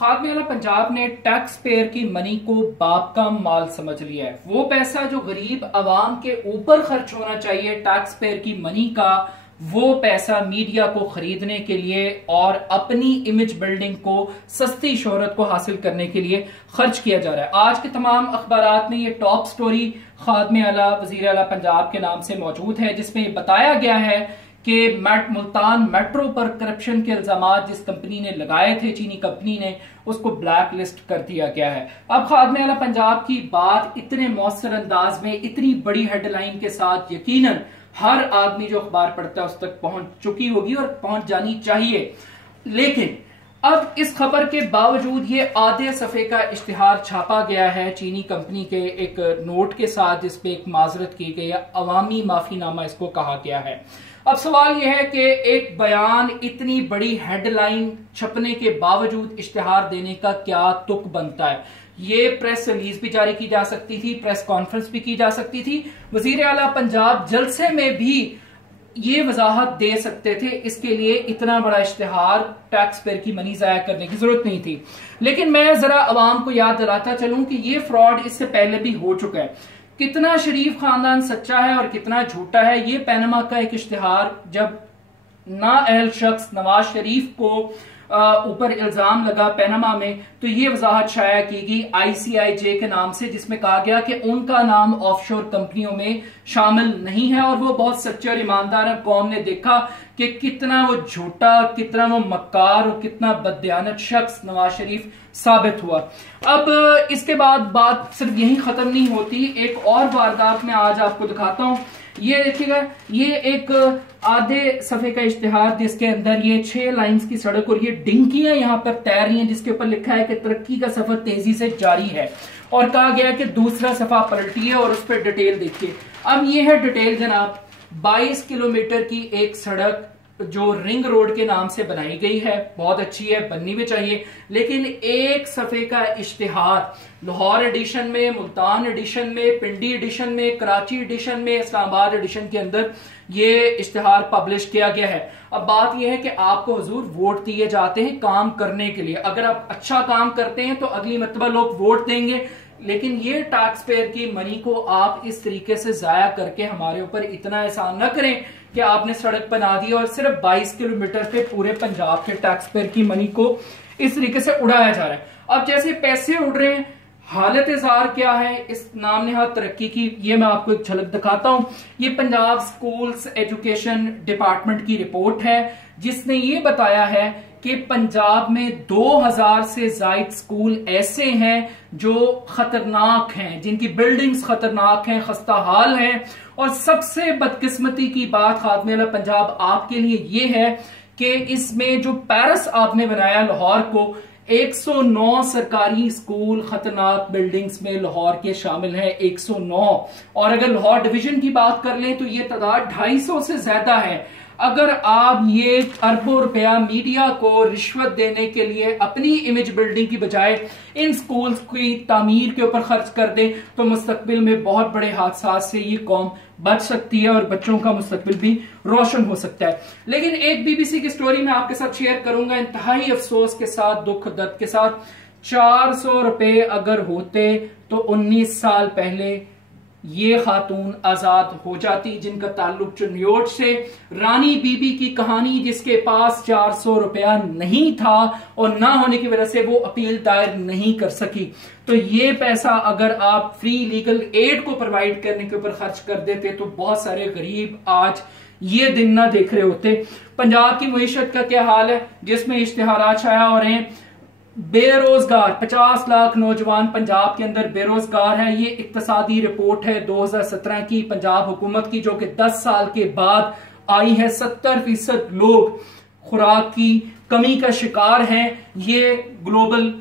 खाद्य पंजाब ने tax payer की मनी को बाप का माल समझ लिया है। वो पैसा जो गरीब आवाम के ऊपर खर्च होना चाहिए टैक्स पेयर की मनी का, वो पैसा मीडिया को खरीदने के लिए और अपनी इमेज बिल्डिंग को, सस्ती शोहरत को हासिल करने के लिए खर्च किया जा रहा है। आज के तमाम अखबारात में ये टॉप स्टोरी खाद्य आला वजीर आला पंजाब के नाम से मौजूद है, जिसमें बताया गया है कि मुल्तान मेट्रो पर करप्शन के इल्जामात जिस कंपनी ने लगाए थे, चीनी कंपनी ने, उसको ब्लैक लिस्ट कर दिया गया है। अब खाद्य आला पंजाब की बात इतने मौसर अंदाज में, इतनी बड़ी हेडलाइन के साथ यकीनन हर आदमी जो अखबार पढ़ता है उस तक पहुंच चुकी होगी और पहुंच जानी चाहिए। लेकिन अब इस खबर के बावजूद ये आधे सफे का इश्तिहार छापा गया है चीनी कंपनी के एक नोट के साथ, जिसपे एक माजरत की गई है, अवामी माफीनामा इसको कहा गया है। अब सवाल यह है कि एक बयान, इतनी बड़ी हेडलाइन छपने के बावजूद इश्तिहार देने का क्या तुक बनता है? ये प्रेस रिलीज भी जारी की जा सकती थी, प्रेस कॉन्फ्रेंस भी की जा सकती थी, वजीर आला पंजाब जलसे में भी ये वजाहत दे सकते थे। इसके लिए इतना बड़ा इश्तिहार टैक्स पेयर की मनी जाया करने की जरूरत नहीं थी। लेकिन मैं जरा अवाम को याद दिलाता चलूं कि ये फ्रॉड इससे पहले भी हो चुका है। कितना शरीफ खानदान सच्चा है और कितना झूठा है, ये पैनमा का एक इश्तिहार जब नाअहल शख्स नवाज शरीफ को ऊपर इल्जाम लगा पैनमा में, तो ये वजाहत शाया की गई ICIJ के नाम से, जिसमें कहा गया कि उनका नाम ऑफशोर कंपनियों में शामिल नहीं है और वो बहुत सच्चे और ईमानदार है। कौम ने देखा कि कितना वो झूठा, कितना वो मक्कार और कितना बददियानत शख्स नवाज शरीफ साबित हुआ। अब इसके बाद बात सिर्फ यही खत्म नहीं होती, एक और वारदात में आज आपको दिखाता हूं। ये देखिएगा, ये एक आधे सफे का इश्तिहार जिसके अंदर ये 6 लाइंस की सड़क और ये डिंकियां यहां पर तैर रही हैं, जिसके ऊपर लिखा है कि तरक्की का सफर तेजी से जारी है, और कहा गया कि दूसरा सफा पलटिए और उस पर डिटेल देखिए। अब ये है डिटेल जनाब, 22 किलोमीटर की एक सड़क जो रिंग रोड के नाम से बनाई गई है, बहुत अच्छी है, बननी भी चाहिए, लेकिन एक सफे का इश्तिहार लाहौर एडिशन में, मुल्तान एडिशन में, पिंडी एडिशन में, कराची एडिशन में, इस्लामाबाद एडिशन के अंदर ये इश्तिहार पब्लिश किया गया है। अब बात यह है कि आपको हुजूर वोट दिए जाते हैं काम करने के लिए। अगर आप अच्छा काम करते हैं तो अगली मरतबा लोग वोट देंगे, लेकिन ये टैक्स पेयर की मनी को आप इस तरीके से जाया करके हमारे ऊपर इतना एहसान न करें कि आपने सड़क बना दी और सिर्फ 22 किलोमीटर पे पूरे पंजाब के टैक्स पेयर की मनी को इस तरीके से उड़ाया जा रहा है। अब जैसे पैसे उड़ रहे हैं, हालत इज़हार क्या है इस नाम नेहाद तरक्की की, ये मैं आपको एक झलक दिखाता हूं। ये पंजाब स्कूल्स एजुकेशन डिपार्टमेंट की रिपोर्ट है, जिसने ये बताया है कि पंजाब में 2000 से ज्यादा स्कूल ऐसे हैं जो खतरनाक हैं, जिनकी बिल्डिंग्स खतरनाक हैं, खस्ता हाल हैं। और सबसे बदकिस्मती की बात खाद्य आला पंजाब आपके लिए ये है कि इसमें जो पैरिस आपने बनाया लाहौर को, 109 सरकारी स्कूल खतरनाक बिल्डिंग्स में लाहौर के शामिल हैं, 109। और अगर लाहौर डिवीजन की बात कर लें तो ये तादाद 250 से ज्यादा है। अगर आप ये अरबों रुपया मीडिया को रिश्वत देने के लिए अपनी इमेज बिल्डिंग की बजाय इन स्कूल्स की तामीर के ऊपर खर्च कर दें, तो मुस्तकबिल में बहुत बड़े हादसा से ये कौम बच सकती है और बच्चों का मुस्तकबिल भी रोशन हो सकता है। लेकिन एक BBC की स्टोरी मैं आपके साथ शेयर करूंगा, इंतहाई अफसोस के साथ, दुख दर्द के साथ। 400 रुपए अगर होते तो 19 साल पहले ये खातून आजाद हो जाती, जिनका ताल्लुक चुनियोट से। रानी बीबी की कहानी, जिसके पास 400 रुपया नहीं था और ना होने की वजह से वो अपील दायर नहीं कर सकी। तो ये पैसा अगर आप फ्री लीगल एड को प्रोवाइड करने के ऊपर खर्च कर देते तो बहुत सारे गरीब आज ये दिन ना देख रहे होते। पंजाब की मईशत का क्या हाल है, जिसमें इश्तिहारात छाया हो रहे हैं। बेरोजगार 50 लाख नौजवान पंजाब के अंदर बेरोजगार है। ये इक्तसादी रिपोर्ट है 2017 की पंजाब हुकूमत की, जो कि 10 साल के बाद आई है। 70% लोग खुराक की कमी का शिकार हैं। ये ग्लोबल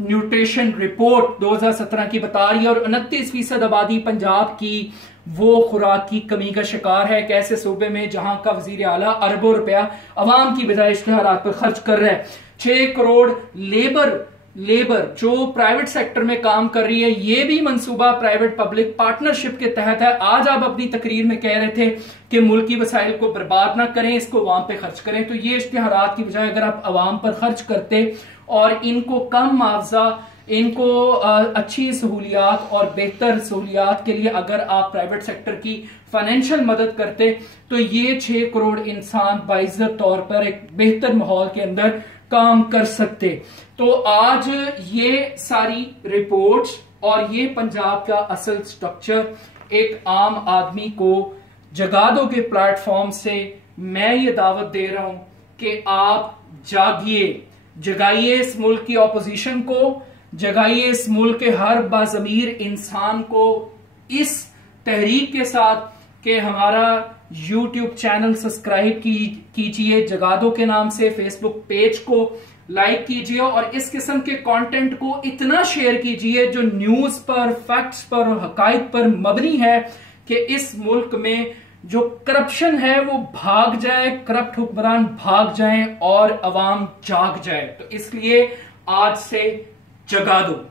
न्यूट्रिशन रिपोर्ट 2017 की बता रही है। और 29% आबादी पंजाब की वो खुराक की कमी का शिकार है। कैसे सूबे में जहां का वजीर आला अरबों रुपया अवाम की बजाय इश्तिहारात पर खर्च कर रहा है। 6 करोड़ लेबर लेबर जो प्राइवेट सेक्टर में काम कर रही है, ये भी मंसूबा प्राइवेट पब्लिक पार्टनरशिप के तहत है। आज आप अपनी तकरीर में कह रहे थे कि मुल्क की वसाइल को बर्बाद ना करें, इसको अवाम पे खर्च करें। तो ये इश्तिहारात की बजाय अगर आप अवाम पर खर्च करते और इनको कम मुआवजा, इनको अच्छी सहूलियात और बेहतर सहूलियात के लिए अगर आप प्राइवेट सेक्टर की फाइनेंशियल मदद करते, तो ये 6 करोड़ इंसान बाइज्जत तौर पर एक बेहतर माहौल के अंदर काम कर सकते। तो आज ये सारी रिपोर्ट्स और ये पंजाब का असल स्ट्रक्चर एक आम आदमी को जगादो के प्लेटफॉर्म से मैं ये दावत दे रहा हूं कि आप जागिए, जगाइए इस मुल्क की ऑपोजिशन को, जगाइए इस मुल्क के हर बाज़मीर इंसान को इस तहरीक के साथ कि हमारा YouTube चैनल सब्सक्राइब कीजिए जगादो के नाम से, फेसबुक पेज को लाइक कीजिए और इस किस्म के कंटेंट को इतना शेयर कीजिए जो न्यूज पर, फैक्ट्स पर और हकाइक पर मबनी है कि इस मुल्क में जो करप्शन है वो भाग जाए, करप्ट हुक्मरान भाग जाएं और अवाम जाग जाए। तो इसलिए आज से जगा दो।